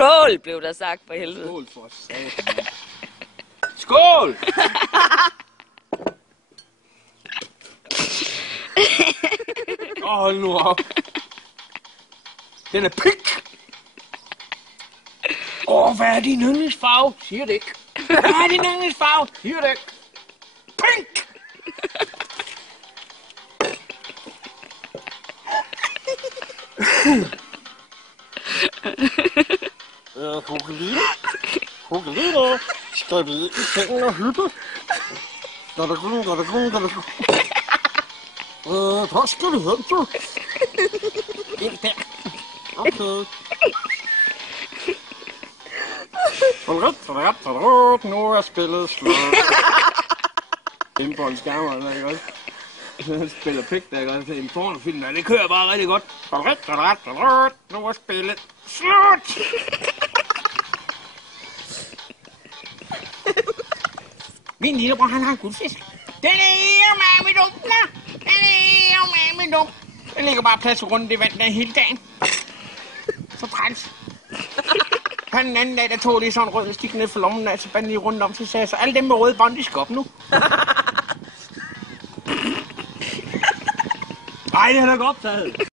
Skål, blev der sagt for helvede. Skål for satan. Skål! Hold nu op. Den er pik. Hvad er din yndlingsfarve? Siger det ikke. Hvad er din yndlingsfarve? Siger det ikke. Pink! Kogeliner. Skal vi i sengen og hyppe? Hvor skal vi hen, du? Ind der. Okay. Nu er spillet slut. Inde på en skærm, der ikke også? Så spiller pik, der ikke også? En pornofilm, det kører bare rigtig godt. Nu er spillet slut. Min lillebror, han har en guldfisk. Den er med dunkler. Den er med dunk. Den ligger bare plads rundt i vandet der hele dagen. Så træls. Han den anden dag, der tog lige sådan en rød stik ned for lommen, altså bandt lige rundt om, så sagde jeg, så alle dem med røde bånd, de skal op nu. Ej, det har da godt optaget.